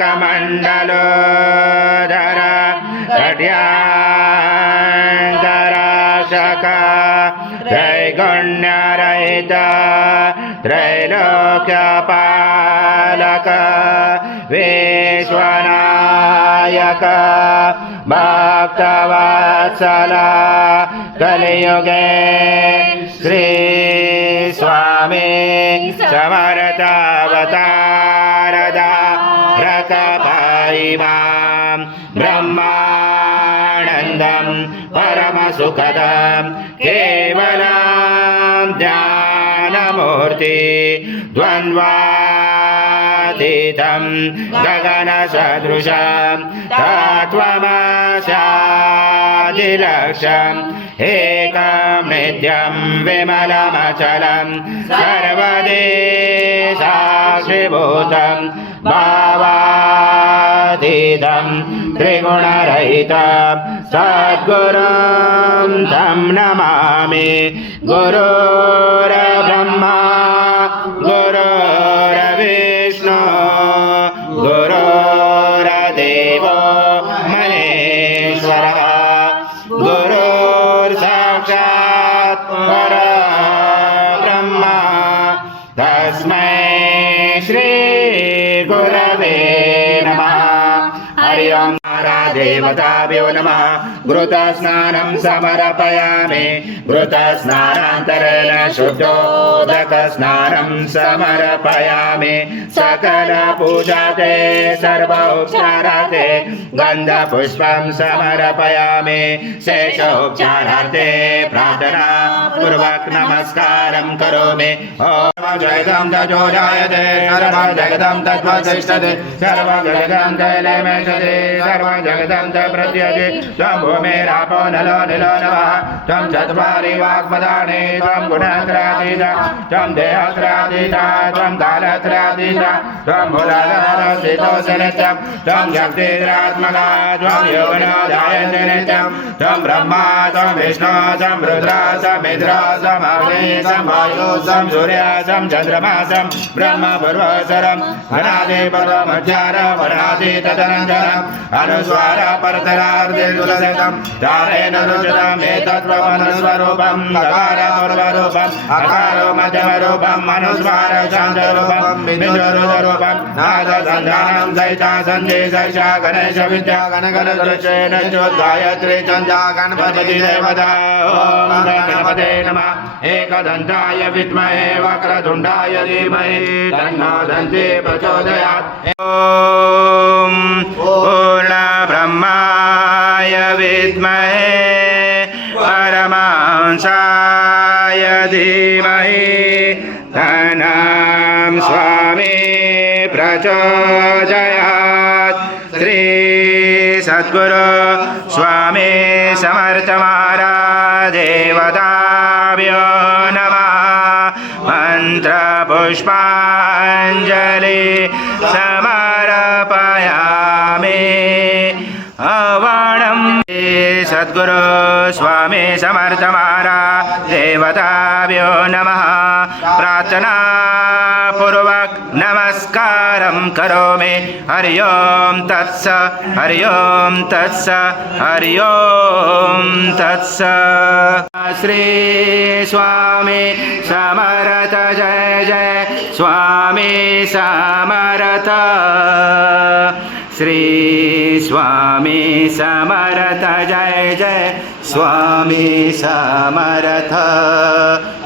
कमण्डलोदर कट्यान्तराशक त्रैगुण्यरहित त्रैलोक्यपालक विश्वनायक भक्तवत्सल कलियुगे श्री स्वामी समर्थावतारदा रकपायिमां ब्रह्मानन्दं परमसुखदं केवलं ज्ञानमूर्ति द्वन्द्वातीतं गगनसदृशं तत्त्वमस्यादिलक्ष्यम् एकं नित्यं विमलमचलं सर्वदेशाक्षिभूतं भावातीतं त्रिगुणरहितं सद्गुरुं तं नमामि गुरुर्ब्रह्मा गुरुर्विष्णु गुरुर्देवो महेश्वरः गुरुर्साक्षात् परब्रह्मा तस्मै श्री गुरवे नमः। हरि ओं देवताभ्यो नमः। घृतस्नानं समर्पयामि घृतस्नानान्तरेण शुद्धोदकस्नानं समर्पयामि सकलपूजाते सर्वोपचारार्थे गन्धपुष्पं समर्पयामि शेषोपचारार्थे प्रार्थना पूर्वक नमस्कारं करोमि। ॐ जगदं तजो जायते सर्वं जगदं तद्वतिष्ठते सर्वं जगदं तैलमेषते सर्वं जगदं च प्रत्यते त्वं भूमिरापो नलो निलो नमः त्वं चत्वारि वाक्पदानि त्वं गुणत्रयातीता त्वं देहत्रयातीता त्वं कालत्रयातीता त्वं मूलाधारस्थितोऽसि त्वं शक्तिरात्मका त्वं योगिनाधायते नित्यं त्वं ब्रह्मा त्वं विष्णु त्वं रुद्र त्वं इन्द्र त्वं अग्निः त्वं वायुः त्वं सूर्यः त्वं चन्द्रमः त्वं ब्रह्म पूर्वोत्तरम् अनादि परमध्यार वरादि तदनन्तरम् अनुस्वार परतरार्धे तुलसितं तारेण रुचितम् एतत्त्वमनुस्वरूपम् अकार पूर्वरूपम् अकारो मध्यमरूपम् अनुस्वार शान्तरूपम् बिन्दुरुदरूपम् नादसन्धानं सहिता सन्धि सैषा गणेश विद्या गणगणदृश्येन चोद्गायत्री चन्द्रा गणपति देवता ॐ गणपते नमः। एकदन्ताय विद्महे वक्रतुण्डाय धीमहि तन्नो दन्ती प्रचोदयात्। ॐ पूर्णब्रह्माय विद्महे परमहंसाय धीमहि तन्नो स्वामी प्रचोदयात्। श्री सद्गुरु स्वामी समर्थ महाराज देवताभ्यो नमः। मंत्र पुष्पांजलि समर्पयामि। अवणं सद्गुरु स्वामी समर्थ महाराज देवताभ्यो नमः। प्रार्थना पूर्वक नमस्कारं करोमि। हरि ओं तत्स हरि ओं तत्स हरि ओं तत्स। श्री स्वामी समर्थ जय जय स्वामी समर्थ। श्री स्वामी समर्थ जय जय स्वामी समर्थ।